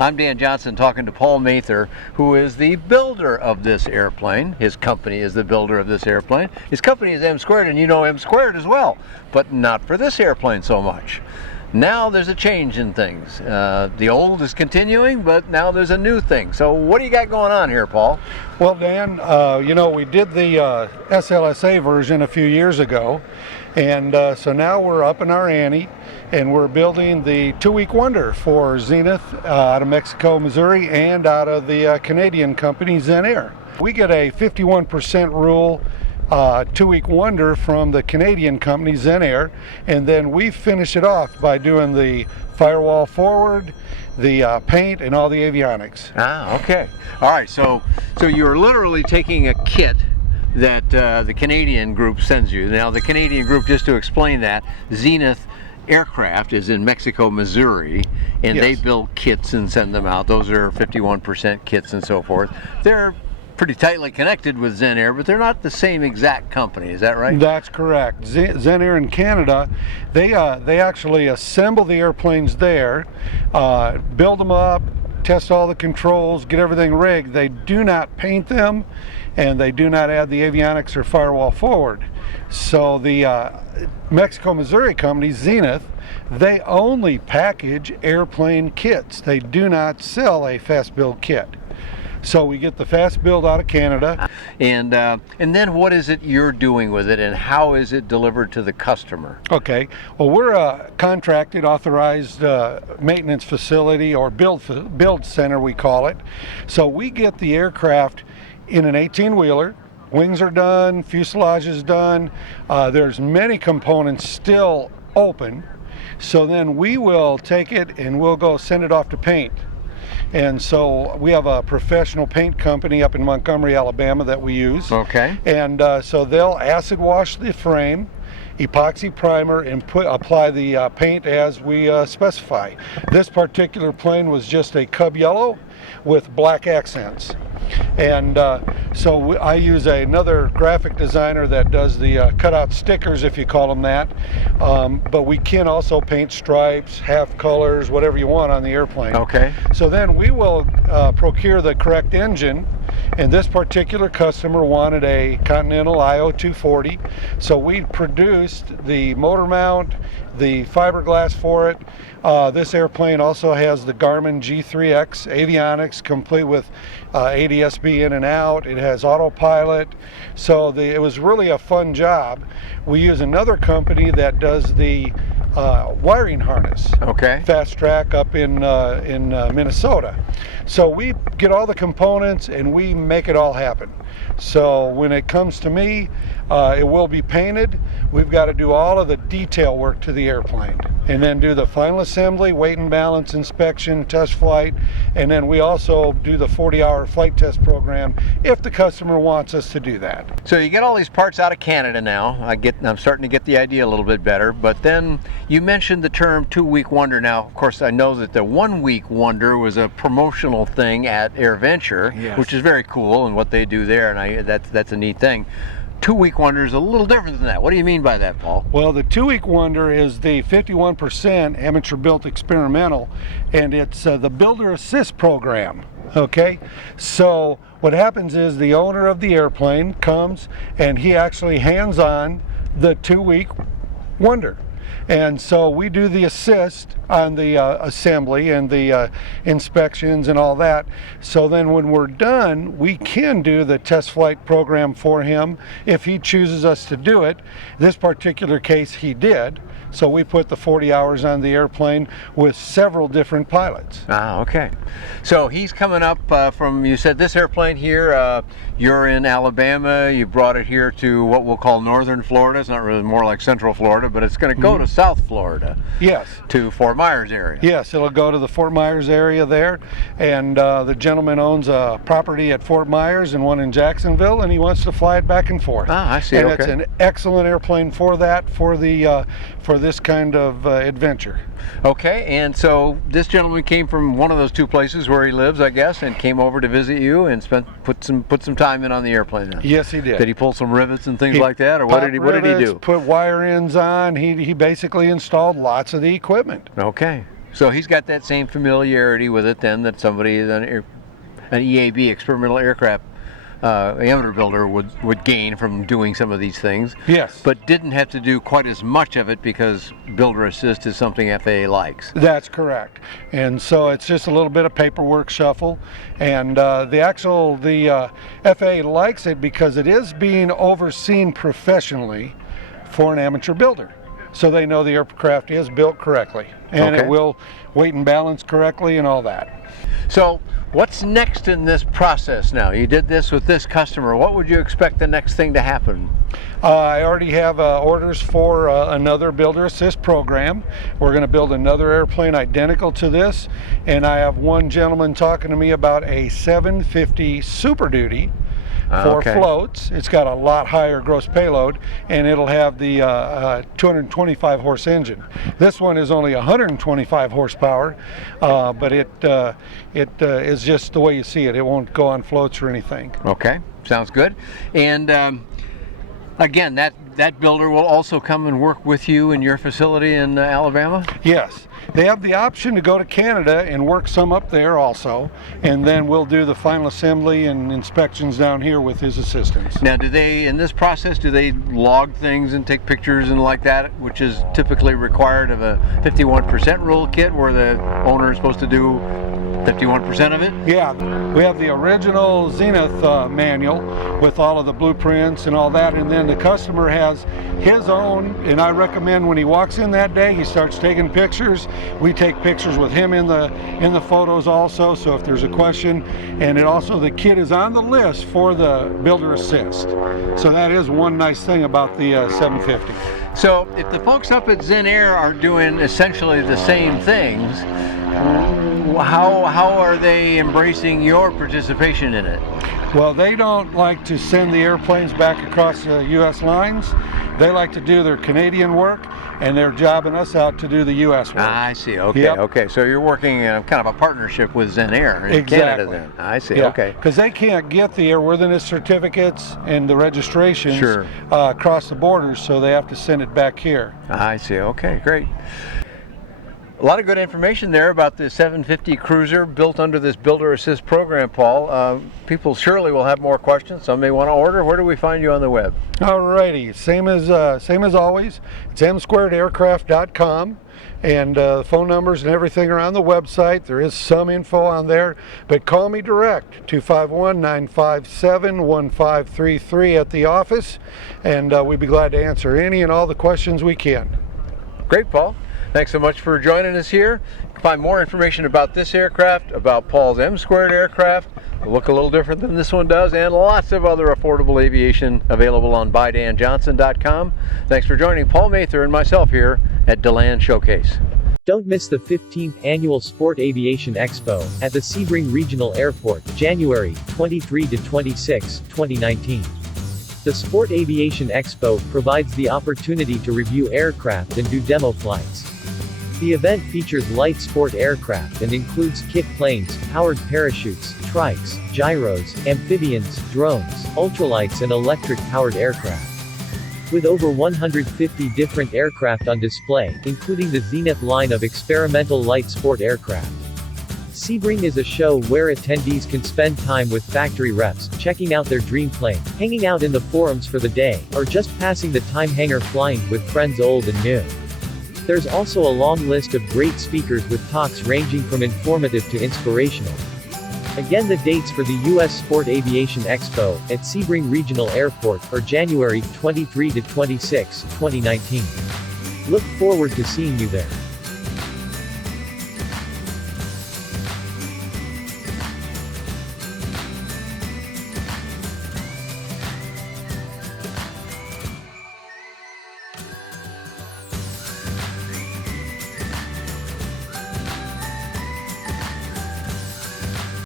I'm Dan Johnson talking to Paul Mather, who is the builder of this airplane. His company is the builder of this airplane. His company is MSquared, and you know MSquared as well, but not for this airplane so much. Now there's a change in things. The old is continuing, but now there's a new thing. So what do you got going on here, Paul? Well, Dan, you know, we did the SLSA version a few years ago, and so now we're up in our ante, and we're building the two-week wonder for Zenith out of Mexico, Missouri, and out of the Canadian company Zenith. We get a 51% rule two-week wonder from the Canadian company Zenith, and then we finish it off by doing the firewall forward, the paint, and all the avionics. Ah, okay. All right, so you're literally taking a kit that the Canadian group sends you. Now the Canadian group, just to explain that, Zenith Aircraft is in Mexico, Missouri, and Yes. they build kits and send them out. Those are 51% kits and so forth. They're pretty tightly connected with Zenith, but they're not the same exact company. Is that right? That's correct. Zenith in Canada, they actually assemble the airplanes there, build them up, test all the controls, get everything rigged. They do not paint them, and they do not add the avionics or firewall forward. So the Mexico, Missouri company, Zenith, they only package airplane kits. They do not sell a fast build kit. So we get the fast build out of Canada. And then what is it you're doing with it, and how is it delivered to the customer? Okay, well, we're a contracted, authorized maintenance facility, or build center we call it. So we get the aircraft in an 18-wheeler. Wings are done, fuselage is done. There's many components still open. So then we will take it and we'll go send it off to paint. And so we have a professional paint company up in Montgomery, Alabama that we use. Okay. And so they'll acid wash the frame, epoxy primer, and apply the paint as we specify. This particular plane was just a cub yellow with black accents. And so I use another graphic designer that does the cutout stickers, if you call them that. But we can also paint stripes, half colors, whatever you want on the airplane. Okay. So then we will procure the correct engine. And this particular customer wanted a Continental O-200D. So we produced the motor mount, the fiberglass for it. This airplane also has the Garmin G3X avionics, complete with ADS-B in and out. It has autopilot. So it was really a fun job. We use another company that does the wiring harness. Okay. Fast Track up in Minnesota. So we get all the components and we make it all happen. So when it comes to me, it will be painted. We've got to do all of the detail work to the airplane, and then do the final assembly, weight and balance inspection, test flight, and then we also do the 40-hour flight test program if the customer wants us to do that. So you get all these parts out of Canada now. I'm starting to get the idea a little bit better. But then you mentioned the term two-week wonder. Now, of course, I know that the one-week wonder was a promotional thing at AirVenture, Yes. which is very cool, and what they do there, and that's a neat thing. Two-week wonder is a little different than that. What do you mean by that, Paul? Well, the two-week wonder is the 51% amateur-built experimental, and it's the Builder Assist program. Okay, so what happens is the owner of the airplane comes and he actually hands on the two-week wonder. And so we do the assist on the assembly and the inspections and all that. So then when we're done, we can do the test flight program for him if he chooses us to do it. This particular case he did. So we put the 40 hours on the airplane with several different pilots. Ah, okay. So he's coming up from, you said this airplane here, you're in Alabama, you brought it here to what we'll call northern Florida. It's not really, more like central Florida, but it's going to go to South Florida. Yes. To Fort Myers area. Yes, it'll go to the Fort Myers area there, and the gentleman owns a property at Fort Myers and one in Jacksonville, and he wants to fly it back and forth. Ah, I see. And okay. it's an excellent airplane for that, for this kind of adventure. Okay, and so this gentleman came from one of those two places where he lives, I guess, and came over to visit you and put some time in on the airplane then. Yes, he did. Did he pull some rivets and things like that, or what did he do? Put wire ends on. He basically installed lots of the equipment. Okay. So he's got that same familiarity with it then that somebody, an EAB, experimental aircraft amateur builder, would gain from doing some of these things. Yes. But didn't have to do quite as much of it because builder assist is something FAA likes. That's correct. And so it's just a little bit of paperwork shuffle. And the FAA likes it because it is being overseen professionally for an amateur builder. So they know the aircraft is built correctly and Okay. it will weight and balance correctly and all that. So what's next in this process now? You did this with this customer. What would you expect the next thing to happen? I already have orders for another builder assist program. We're going to build another airplane identical to this, and I have one gentleman talking to me about a 750 Super Duty for Okay. floats. It's got a lot higher gross payload, and it'll have the 225 horse engine. This one is only 125 horsepower, but it is just the way you see it. It won't go on floats or anything. Okay, sounds good. And again, that builder will also come and work with you in your facility in Alabama? Yes, they have the option to go to Canada and work some up there also, and then we'll do the final assembly and inspections down here with his assistants. Now, do they, in this process, do they log things and take pictures and like that, which is typically required of a 51% rule kit where the owner is supposed to do 51% of it? Yeah, we have the original Zenith manual with all of the blueprints and all that, and then the customer has his own, and I recommend when he walks in that day, he starts taking pictures. We take pictures with him in the photos also, so if there's a question, and it also, the kit is on the list for the builder assist. So that is one nice thing about the 750. So if the folks up at Zen Air are doing essentially the same things, how are they embracing your participation in it? Well, they don't like to send the airplanes back across the U.S. lines. They like to do their Canadian work, and they're jobbing us out to do the U.S. work. I see. Okay. Yep. Okay. So you're working in kind of a partnership with Zen Air in Exactly. Canada then. I see. Yeah, Okay. because they can't get the airworthiness certificates and the registrations Sure. Across the borders, so they have to send it back here. I see. Okay. Great. A lot of good information there about the 750 Cruzer built under this Builder Assist program, Paul. People surely will have more questions. Some may want to order. Where do we find you on the web? Alrighty, same as always. It's MSquaredAircraft.com, and phone numbers and everything are on the website. There is some info on there, but call me direct, 251-957-1533 at the office, and we'd be glad to answer any and all the questions we can. Great, Paul. Thanks so much for joining us here. You can find more information about this aircraft, about Paul's MSquared aircraft. It'll look a little different than this one does, and lots of other affordable aviation available on BuyDanJohnson.com. Thanks for joining Paul Mather and myself here at DeLand Showcase. Don't miss the 15th Annual Sport Aviation Expo at the Sebring Regional Airport, January 23 to 26, 2019. The Sport Aviation Expo provides the opportunity to review aircraft and do demo flights. The event features light sport aircraft and includes kit planes, powered parachutes, trikes, gyros, amphibians, drones, ultralights and electric-powered aircraft. With over 150 different aircraft on display, including the Zenith line of experimental light sport aircraft. Sebring is a show where attendees can spend time with factory reps, checking out their dream plane, hanging out in the forums for the day, or just passing the time hangar flying with friends old and new. There's also a long list of great speakers with talks ranging from informative to inspirational. Again, the dates for the U.S. Sport Aviation Expo at Sebring Regional Airport are January 23 to 26, 2019. Look forward to seeing you there.